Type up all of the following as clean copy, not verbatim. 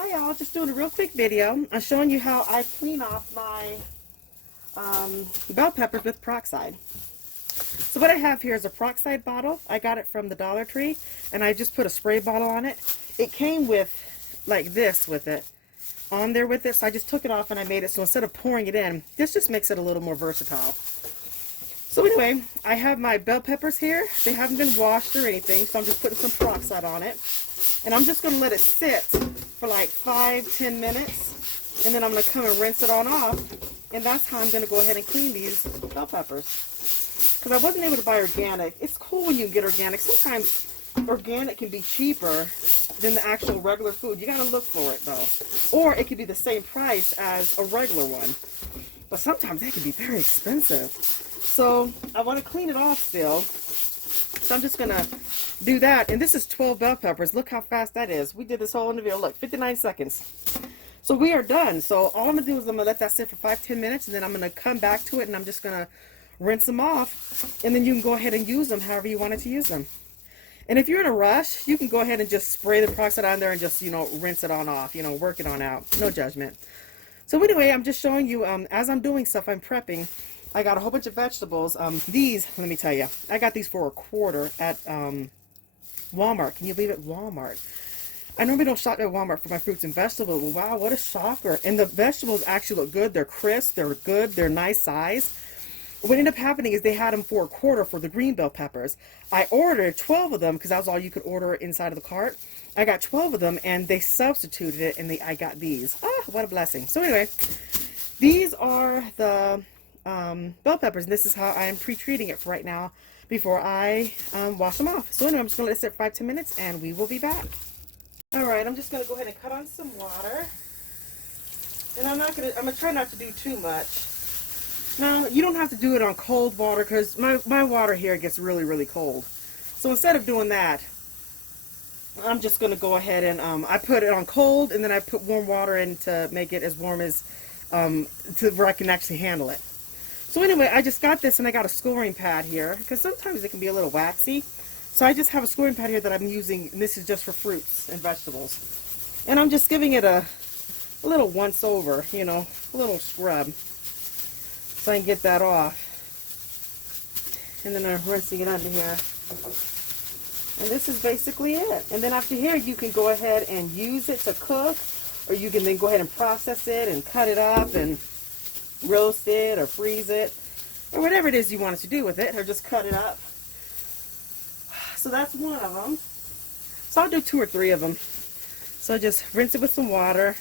Hi y'all, just doing a real quick video. I'm showing you how I clean off my bell peppers with peroxide. So what I have here is a peroxide bottle. I got it from the Dollar Tree and I just put a spray bottle on it. It came with like this with it on there with it, so I just took it off and I made it so instead of pouring it in, this just makes it a little more versatile. So anyway, I have my bell peppers here. They haven't been washed or anything, so I'm just putting some peroxide on it. And I'm just going to let it sit for like 5-10 minutes. And then I'm going to come and rinse it on off. And that's how I'm going to go ahead and clean these bell peppers. Because I wasn't able to buy organic. It's cool when you get organic. Sometimes organic can be cheaper than the actual regular food. You got to look for it though. Or it could be the same price as a regular one. But sometimes they can be very expensive. So I want to clean it off still. So I'm just going to do that. And this is 12 bell peppers. Look how fast that is. We did this whole interview. Look, 59 seconds. So we are done. So all I'm going to do is I'm going to let that sit for 5-10 minutes. And then I'm going to come back to it. And I'm just going to rinse them off. And then you can go ahead and use them however you wanted to use them. And if you're in a rush, you can go ahead and just spray the peroxide on there and just, rinse it on off. Work it on out. No judgment. So anyway, I'm just showing you, as I'm doing stuff, I'm prepping. I got a whole bunch of vegetables. These, let me tell you, I got these for $1 at Walmart. Can you believe it? Walmart. I normally don't shop at Walmart for my fruits and vegetables. Well, wow, what a shocker. And the vegetables actually look good. They're crisp. They're good. They're nice size. What ended up happening is they had them for $1 for the green bell peppers. I ordered 12 of them because that was all you could order inside of the cart. I got 12 of them and they substituted it and I got these. Ah, what a blessing. So anyway, these are the bell peppers, and this is how I am pre-treating it for right now before I wash them off. So anyway, I'm just going to let it sit for 5-10 minutes and we will be back. Alright, I'm just going to go ahead and cut on some water. And I'm going to try not to do too much. Now, you don't have to do it on cold water because my water here gets really, really cold. So instead of doing that, I'm just going to go ahead and I put it on cold and then I put warm water in to make it as warm as to where I can actually handle it. So anyway, I just got this and I got a scoring pad here because sometimes it can be a little waxy. So I just have a scoring pad here that I'm using, and this is just for fruits and vegetables. And I'm just giving it a little once over, a little scrub so I can get that off. And then I'm rinsing it under here. And this is basically it. And then after here, you can go ahead and use it to cook, or you can then go ahead and process it and cut it up and roast it or freeze it or whatever it is you want it to do with it, or just cut it up. So that's one of them. So I'll do 2 or 3 of them. So I just rinse it with some water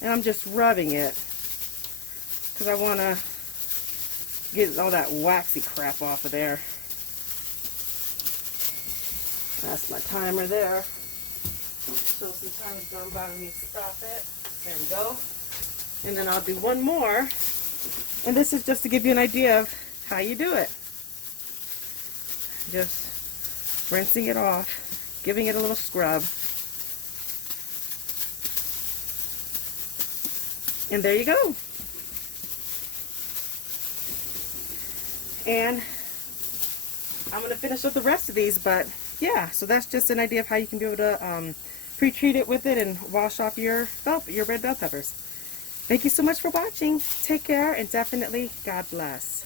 and I'm just rubbing it because I want to get all that waxy crap off of there. That's my timer there. So some time has gone by, we need to stop it. There we go. And then I'll do one more. And this is just to give you an idea of how you do it. Just rinsing it off, giving it a little scrub. And there you go. And I'm going to finish up the rest of these, but yeah, so that's just an idea of how you can be able to pre-treat it with it and wash off your red bell peppers. Thank you so much for watching. Take care and definitely God bless.